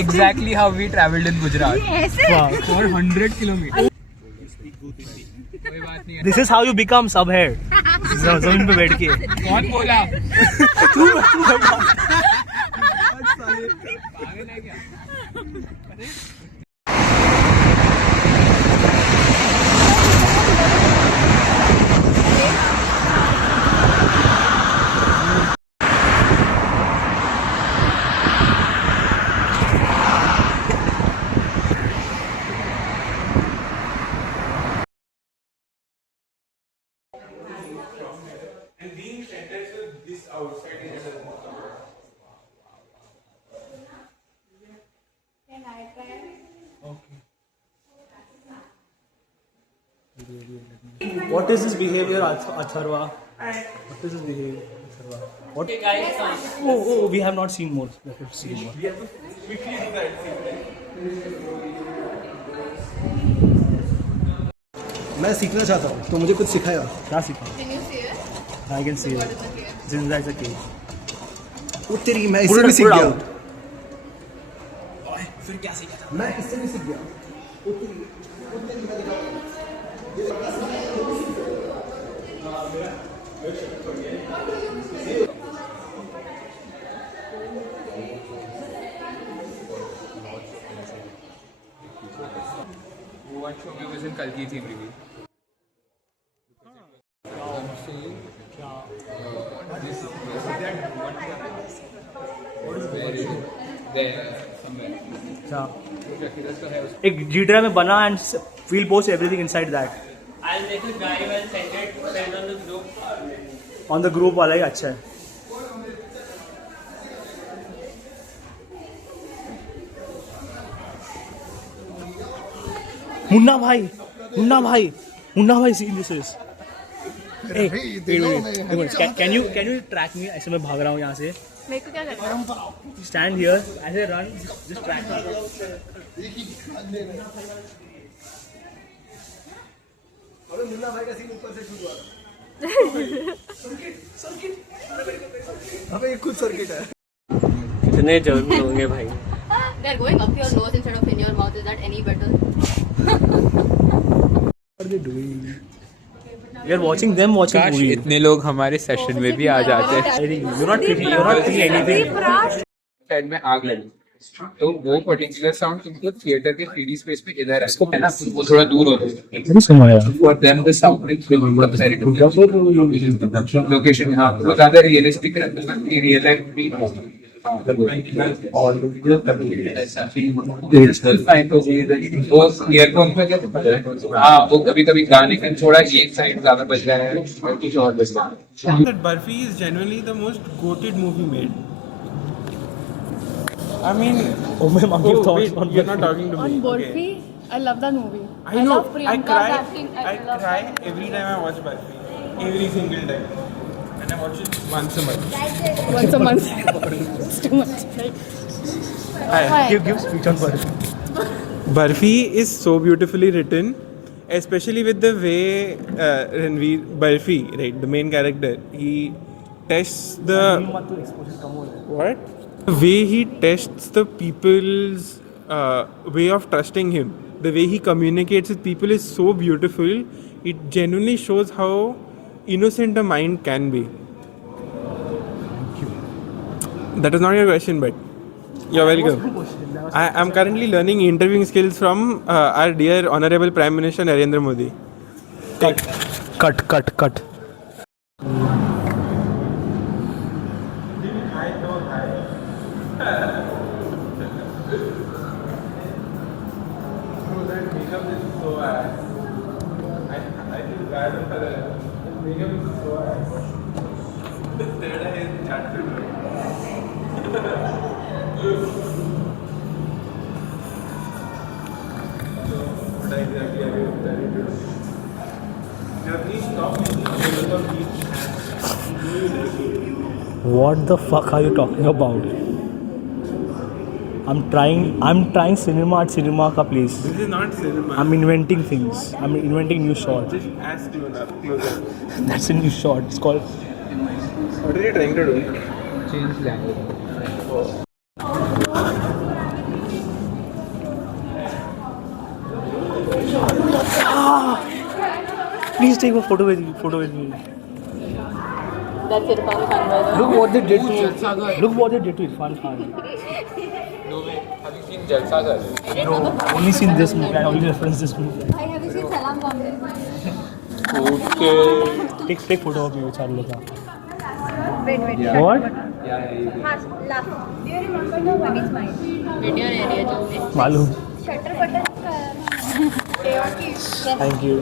exactly how we traveled in Gujarat. Wow. For 100 kilometers. This is how you become subhead. जमीन पे बैठ के. कौन बोला? तू बैठा. पागल है क्या? What is this behavior, Atharva? What is this behavior, Atharva? What? Oh, we have not seen more. We have seen more. मैं सीखना चाहता हूँ तो मुझे कुछ सिखाया. क्या सीखा? Can you see it? I can see it. Zinda is a cave. वो तेरी मैं इससे भी सीख Put it गया. out. फिर क्या सीखा? मैं इससे भी सीख गया. One show we was in Kalki theme review. एक जीड्रा में बना and we'll post everything inside that. I'll make a guy and send on the group. On the group वाला ही अच्छा है. मुन्ना भाई, serious. Hey, wait. Can you track me? ऐसे मैं भाग रहा हूँ यहाँ से. मेरे को क्या करना है? Stand here. ऐसे run. Just track me. अरे मुन्ना भाई का सीन ऊपर से शुरू हुआ. सर्किट. अबे ये खुद सर्किट है. कितने जल्दी होंगे भाई. They're going up your nose instead of in your mouth. Is that any better? What are they doing? We are watching them watching काश movie. इतने लोग हमारे सेशन में भी आ जाते. You're not thinking anything. Side में आग लगी तो वो पर्टिकुलर साउंड तुमको थिएटर के 3D स्पेस पे इधर है उसको पहला वो थोड़ा दूर होता है for them the sound is location हां वो ज्यादा रियलिस्टिक रहता है रियल लाइफ भी वो कभी कभी गाने का थोड़ा एक साइड ज्यादा बज रहा है और कुछ और बज रहा है. Barfi is genuinely the most quoted movie made. I mean, my monkey thoughts wait, on you're not talking to me. On Barfi, Okay. I love that movie. I know. love Priyanka's acting. I cry every time I watch Barfi. Every single time. And I watch it once a month. Once a month. It's too much. Give speech on Barfi. Barfi is so beautifully written, especially with the way Ranveer Barfi, right, the main character, he tests the what? The way he tests the people's way of trusting him, the way he communicates with people is so beautiful. It genuinely shows how innocent a mind can be. That is not your question, but you're welcome. I am currently learning interviewing skills from our dear Honorable Prime Minister Narendra Modi. Cut. What the fuck are you talking about? I'm trying cinema at cinema ka place. This is not cinema. I'm inventing things. I'm inventing new shot. Just as closer. That's a new shot. It's called. What are you trying to do? Change language. please take a photo with me. That's Irfan Khan, by the way. Look what they did to Jalsaghar. Look what they did to Irfan Khan. No way. Have you seen Jalsaghar? Bro, only seen this movie. I only reference this movie. Hi, have you seen Salam Bombay? Okay. Take photo of you, चार लोग का. Wait. What? Laugh. Do you remember the one is mine? Video area जो है. मालूम. Shutter button. Thank you.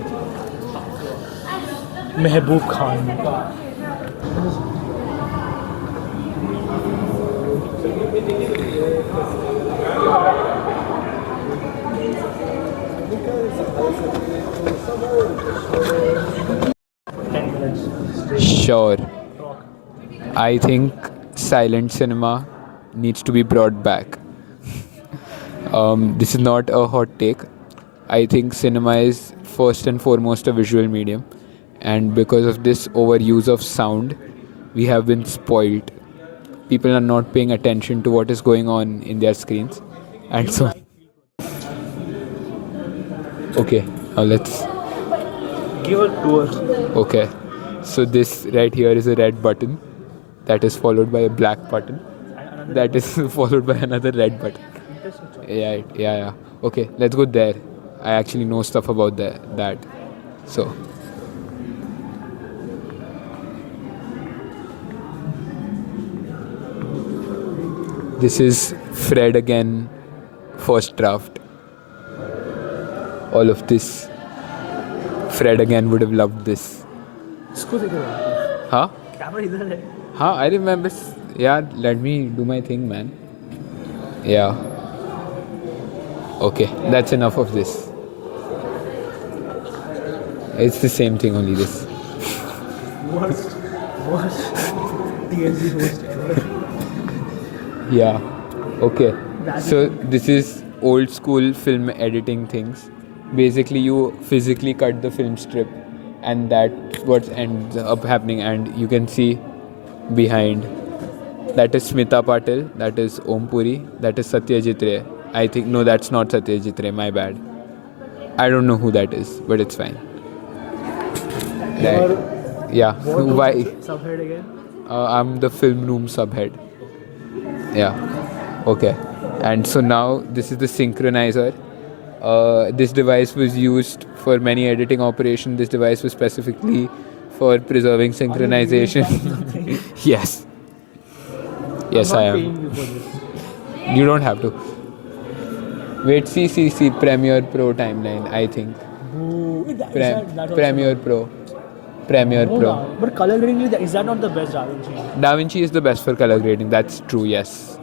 Mehboob Khan. Sure. I think silent cinema needs to be brought back. This is not a hot take. I think cinema is first and foremost a visual medium, and because of this overuse of sound, we have been spoiled. People are not paying attention to what is going on in their screens, and so. Okay, now let's. Give a tour. Okay, so this right here is a red button, that is followed by a black button, that is followed by another red button. Yeah. Okay, let's go there. I actually know stuff about that. So. This is Fred again, first draft. All of this. Fred again would have loved this. इसको देखो. Huh? Camera इधर है. Huh? I remember. Yeah, let me do my thing, man. Yeah. Okay, that's enough of this. It's the same thing, only this. Worst TNG host ever. Yeah. Okay. So this is old school film editing things. Basically, you physically cut the film strip, and that's what ends up happening. And you can see behind. That is Smita Patil. That is Om Puri. That is Satyajit Ray. I think no, that's not Satyajit Ray. My bad. I don't know who that is, but it's fine. Right. Yeah. Why? Subhead again. I'm the film room subhead. Yeah. Okay. And so now this is the synchronizer. This device was used for many editing operations. This device was specifically for preserving synchronization. Yes. Yes, I am. You don't have to. Wait, see Premiere Pro timeline, I think. Premiere Pro. Premiere Pro. But color grading, is that not the best DaVinci? DaVinci is the best for color grading. That's true, yes.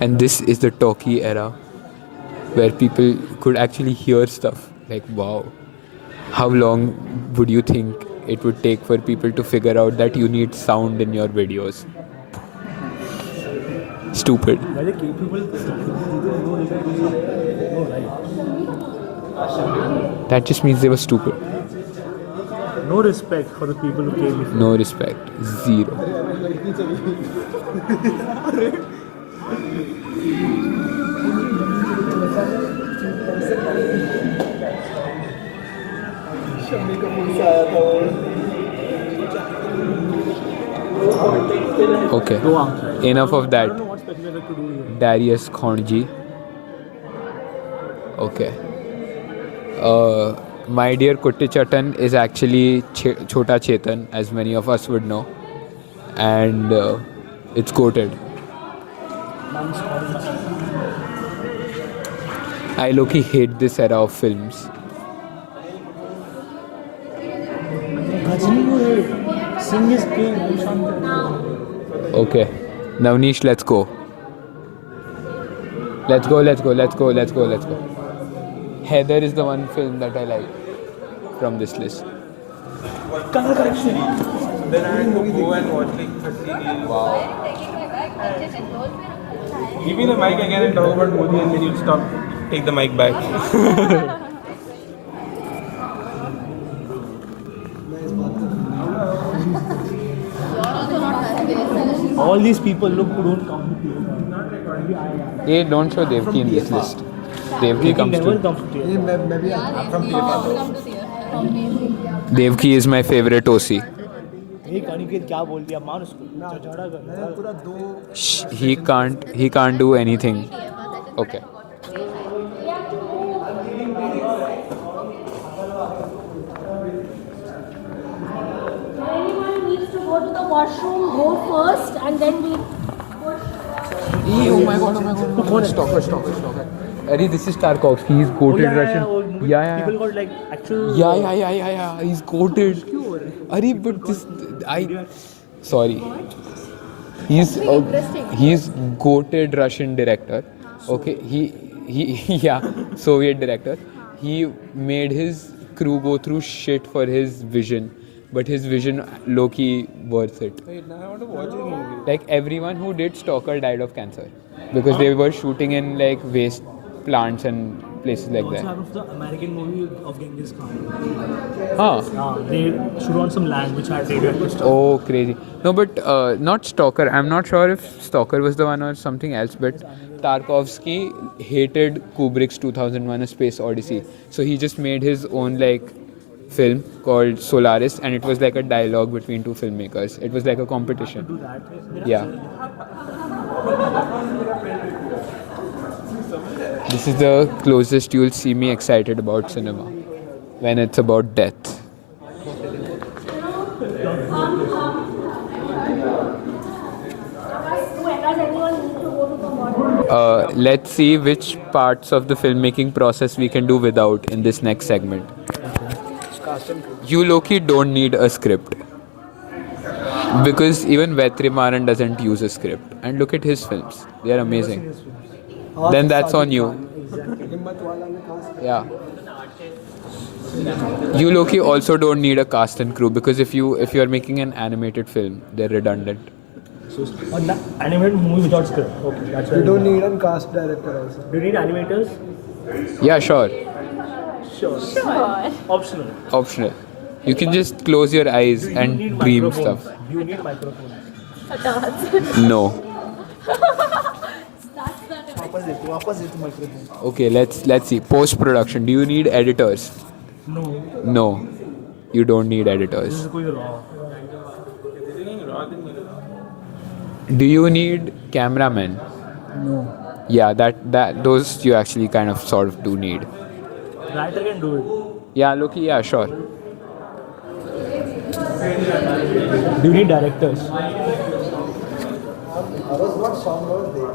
And this is the talkie era, where people could actually hear stuff. Like, wow. How long would you think it would take for people to figure out that you need sound in your videos? Stupid. Very capable. That just means they were stupid. No respect for the people who came before. No respect. Zero. Okay. Enough of that. I don't know what special effect to do here. Darius Khonji. Okay. My Dear Kutti Chatan is actually Chota Chetan, as many of us would know. And it's quoted. I low-key hate this era of films. Sing is king. Okay. Navneesh, let's go. Let's go. Heather is the one film that I like from this list. Color correction. Then I had to go and watch like 30 reels. Wow. Give me the mic again and talk about Modi and then you'll stop. Take the mic back. All these people look who don't come to theatre. Hey, don't show Devki in this list. Devki They comes never to. come to theatre. maybe I'm from TFR. Devki is my favorite OC. Hey, Kaniket, क्या बोल दिया? मान उसको. झगड़ा कर. पूरा दो Shh, he can't do anything. Okay. Anyone needs to go to the washroom, go first, and then we. Oh my god. Stalker. Arey, this is Tarkovsky. He's goated Russian. Yeah. People got like actual. Yeah. He's goated. Arey, but this sorry. He's goated Russian director. Okay, he yeah, Soviet director. He made his crew go through shit for his vision, but his vision low-key worth it. Wait, now I want to watch the movie. Like everyone who did Stalker died of cancer because they were shooting in like waste plants and places like Also that. out of the American movie of Genghis Khan. Huh. They shoot on some land which had radioactive stuff. Oh, crazy. No, but not Stalker. I'm not sure if Stalker was the one or something else, but Tarkovsky hated Kubrick's 2001 A Space Odyssey. So he just made his own like film called Solaris, and it was like a dialogue between two filmmakers. It was like a competition. Yeah. This is the closest you'll see me excited about cinema when it's about death. Does anyone need to go to the washroom? Let's see which parts of the filmmaking process we can do without in this next segment. You low-key don't need a script. Because even Vetrimaran doesn't use a script. And look at his films. They are amazing. Then that's on you. Yeah. You low-key also don't need a cast and crew because if you're making an animated film, they're redundant. An animated movie without script. Okay, that's You don't need a cast director also. Do you need animators? Yeah, sure. Sure. Optional. Optional. You can just close your eyes Do you and need dream microphones? stuff. Do you need microphones? No. वापस दे तू microphone. Okay, let's see. Post-production. Do you need editors? No. No. You don't need This editors. is कोई raw. Do you need cameramen? No. Yeah, that those you actually kind of sort of do need. Writer can do it. Yeah, Loki, yeah, sure. Do you need directors?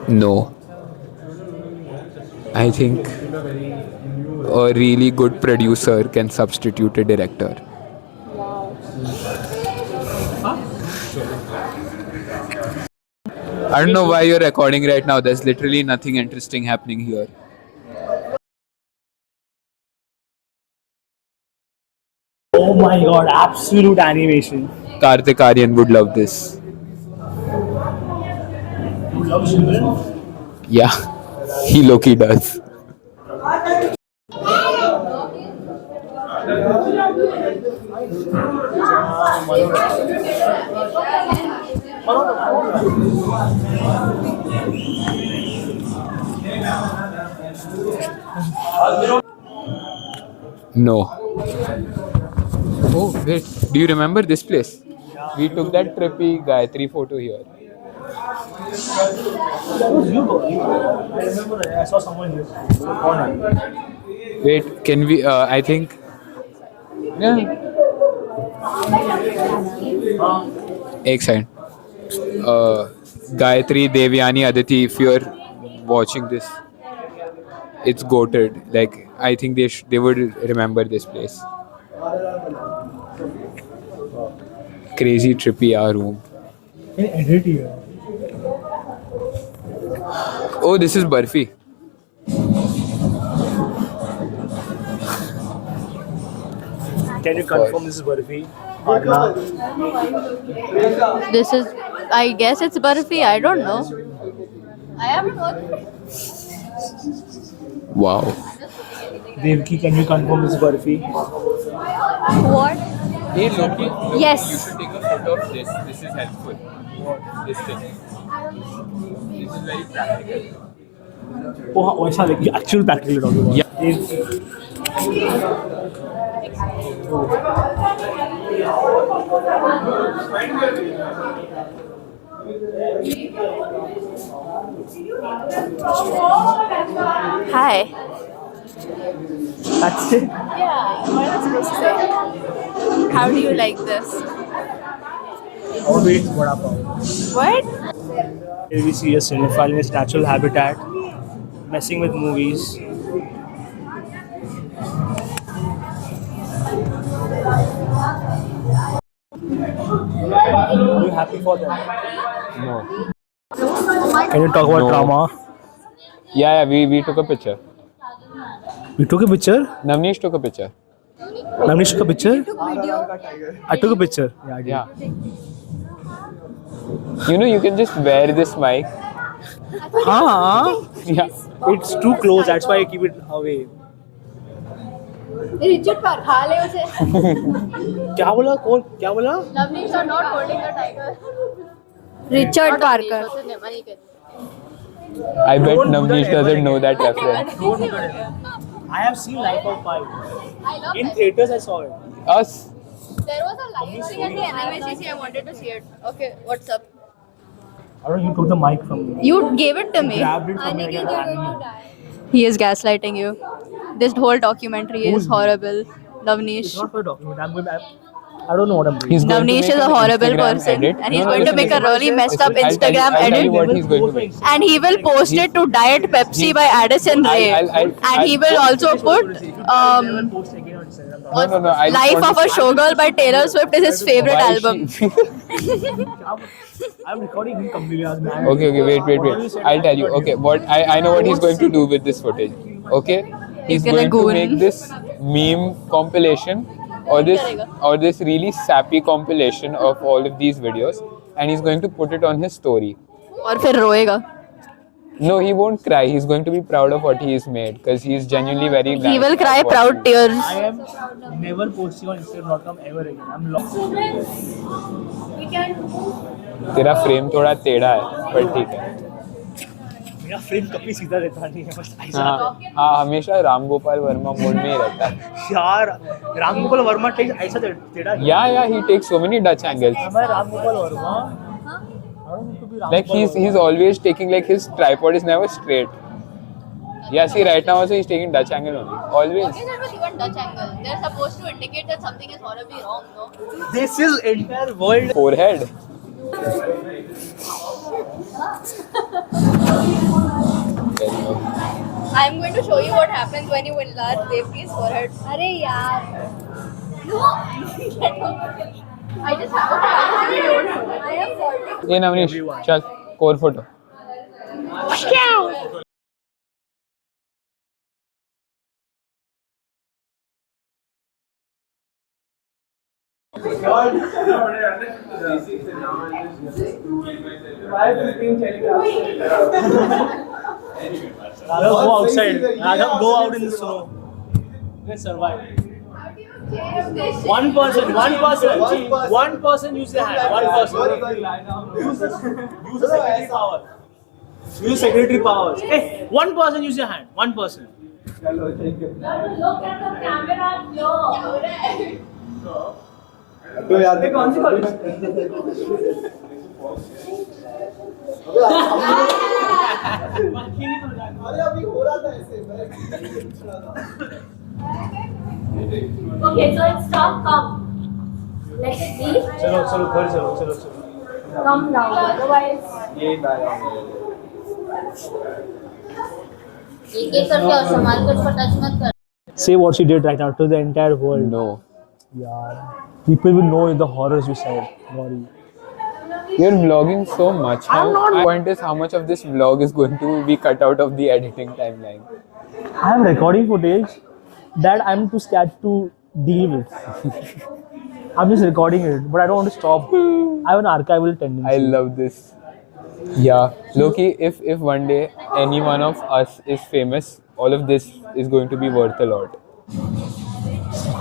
No. I think a really good producer can substitute a director. I don't know why you're recording right now. There's literally nothing interesting happening here. Oh my god, absolute animation. Karthik Aryan would love this. You love children? Yeah, he Loki does. No. Oh, wait. Do you remember this place? We took that trippy Gayatri photo here. That was you, Gauri. I remember I saw someone here. Corner. Wait, can we? I think. Yeah. Ek second. Gayatri, Devyani, Aditi, if you're watching this, it's goated. Like, I think they would remember this place. Crazy trippy room. Can edit here. Oh, this is Barfi. Can you confirm this is Barfi? This is, I guess it's Barfi. I don't know. I haven't watched. Wow. Devki, can you confirm this is Barfi? What? Hey Loki, Yes. you should take a photo of this. This is helpful. This thing. This is very practical. Oh, ऐसा like actual practical talking about. Hi. That's it. Yeah, what am I supposed to say? How do you like this? Oh wait, vada pav. What? Here we see a cinephile in its natural habitat, messing with movies. Are you happy for them? No. Can you talk about No. trauma? Yeah, we took a picture. We took a picture. Navneesh took a picture. Navneesh took a picture. I took a picture. Yeah, I did. Yeah. You know, you can just wear this mic. Ah, Yeah. it's too close. That's why I keep it away. Richard Park, खा ले उसे. क्या बोला? कौन? क्या बोला? Navneesh are not holding the tiger. Richard Parker. I bet Don't do Navneesh that ever doesn't know again. that reference. Don't do that. I have seen Life of Pi. I love In it. theaters, I saw it. Us. There was a live thing at the NMACC. I wanted to see it. Okay, what's up? I don't know. You took the mic from me. You gave it to me. Grabbed it from me like an animal. He is gaslighting you. This whole documentary is horrible. Navneesh. It's not for a document. I don't know what I'm doing. He's going to Navneesh make is a an horrible Instagram person, edit. and he's No, going to listen, make a listen. really messed up Listen, Instagram I'll tell edit, you what he's going to make. and he will post it to Diet Pepsi by Addison Rae, and he will also put Post again on Instagram. No. I just "Life want of to a Showgirl" by Taylor Swift is his favorite why album. I'm recording him completely as man. Okay, wait. I'll tell you. Okay, what I know what he's going to do with this footage. Okay, he's gonna going to goon. make this meme compilation or this really sappy compilation of all of these videos, and he's going to put it on his story. और फिर रोएगा. No, he won't cry. He's going to be proud of what he's made because he's genuinely very. He will nice cry at what proud he- tears. I am never posting on Instagram.com ever again. I'm lost. तेरा frame थोड़ा टेढ़ा है पर ठीक है. मेरा frame कभी सीधा रहता नहीं है, बस ऐसा. हाँ, हमेशा राम गोपाल वर्मा मोड में ही रहता है. यार, रामगोपाल वर्मा टेक्स ऐसा तेरा. Yeah, he takes so many Dutch angles. मैं Ramgopal Verma. I don't need to be Like he's always taking like his tripod is never straight. Yeah, see right now also he's taking Dutch angle only. Always. Even Dutch angle. They're supposed to indicate that something is horribly wrong, no? This is entire world. Forehead. I'm going to show you what happens when you enlarge Devki's forehead. अरे यार. No. I just have I am 40. Hey Navneesh, chal, core photo. Rather go outside. Rather go out in the snow. Let's survive. One person use their hand. One person. Use the secretary power. Use secretary powers. Hey, one person use your hand. One person. Look at the camera, no. तो यार अरे अभी हो रहा था ऐसे Okay, so it's stop, come. Let it be. चलो घर चलो. Come down. Otherwise, एक एक करके और संभाल कर उसको टच मत कर. Say what she did right now to the entire world. No. Yeah. People will know the horrors you said. Sorry. You're vlogging so much now. I'm not- The point is how much of this vlog is going to be cut out of the editing timeline. I have recording footage that I'm too scared to deal with. I'm just recording it, but I don't want to stop. I have an archival tendency. I love this. Yeah, Loki, if one day any one of us is famous, all of this is going to be worth a lot.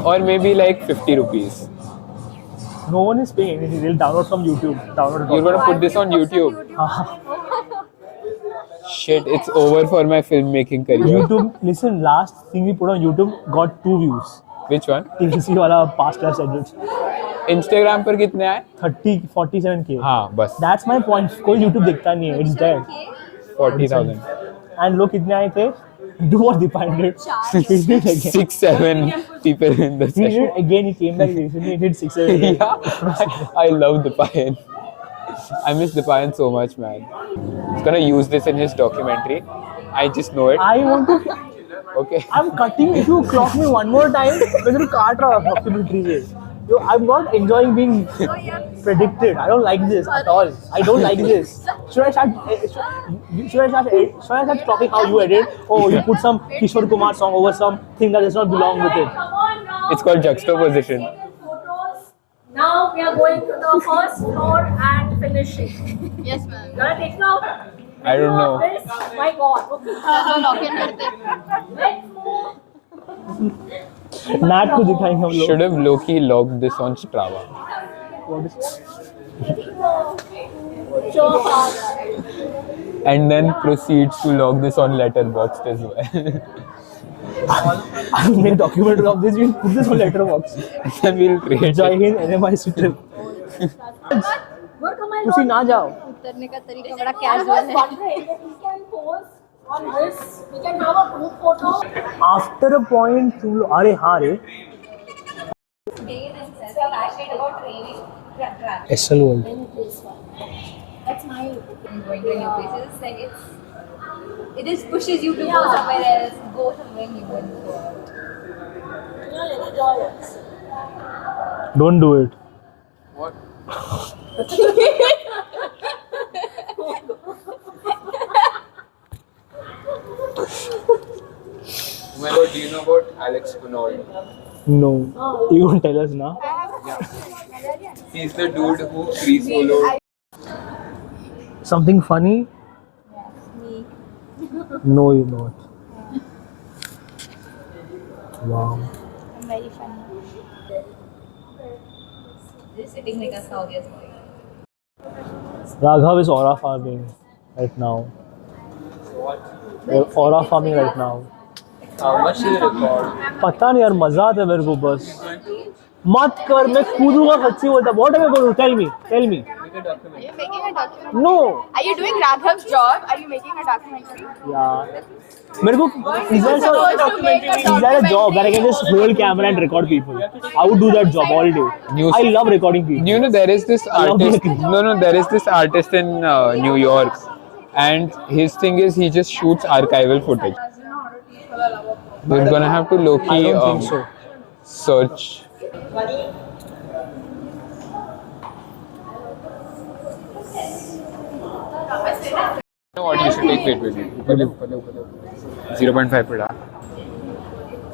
Or maybe like 50 rupees. No one is paying anything. They'll download from YouTube. Download it. You're gonna put this on YouTube. Shit, it's over for my filmmaking career. YouTube. Listen, last thing we put on YouTube got 2 views. Which one? TLC वाला past class edits. Instagram पर कितने आए? 47K. हाँ बस That's my point. कोई YouTube देखता नहीं है. It's dead. 40,000. And लोग कितने आए थे? Do what Dipan did. He did it again. 6-7 people in the He did session. it again. He came back recently. He did 6-7. Yeah, I love Dipayan. I miss Dipayan so much, man. He's gonna use this in his documentary. I just know it. I want to. Okay. I'm cutting. If you clock me one more time, मैं तेरे काट रहा हूँ documentary से. Yo, I'm not enjoying being predicted. I don't like this at all. I don't like this. Should I start talking how you edit? Oh, you put some Kishore Kumar song over something that does not belong with it. Come on now. It's called juxtaposition. Taking photos. Now we are going to the first floor and finishing. Yes, ma'am. You wanna take out? I don't know. This? My God. Okay. चलो lock in करते हैं. Let's move. Nat को दिखाएंगे हम लोग. Should have low-key logged this on Strava. So hard. And then proceeds to log this on Letterboxd as well. I'll make a documentary of this. We'll put this on Letterboxd. Then we'll create Jai it. Hind NMIC trip. Work on my तुसी ना जाओ. उतरने का तरीका बड़ा I casual was है. wondering if we can pose on this. We can have a group photo. After a point, तुम लोग अरे हाँ रे. SL World. That's my. Going to new places, like it just pushes you to go somewhere else, go somewhere new and go out. Enjoy it. Don't do it. What? Oh my god, do you know about Alex Honnold? No. You won't tell us now. He's the dude who free soloed. Something funny? No, you're not. Wow. I'm very funny. Just sitting like a Saudi boy. Raghav is aura farming right now. They're aura farming right now. How much did it record? पता नहीं यार मजा आता है मेरे को बस. मत कर मैं कूदूंगा सच्ची बोलता. What am I going to tell me? Tell me. Are you making a documentary? No. Are you doing Raghav's job? Are you making a documentary? Yeah. मेरे को is there a job where I can just hold camera and record people? I would do that job all day. News. I love recording people. You know there is this artist. No, there is this artist in New York, and his thing is he just shoots archival footage. We're gonna have to I low-key don't think so. search. You know what? You should take. Wait. 0.5 per hour.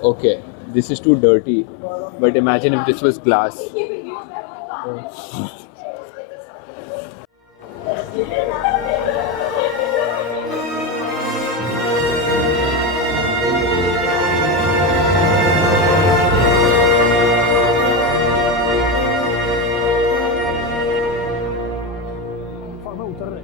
Okay, this is too dirty. But imagine if this was glass. उतर रहे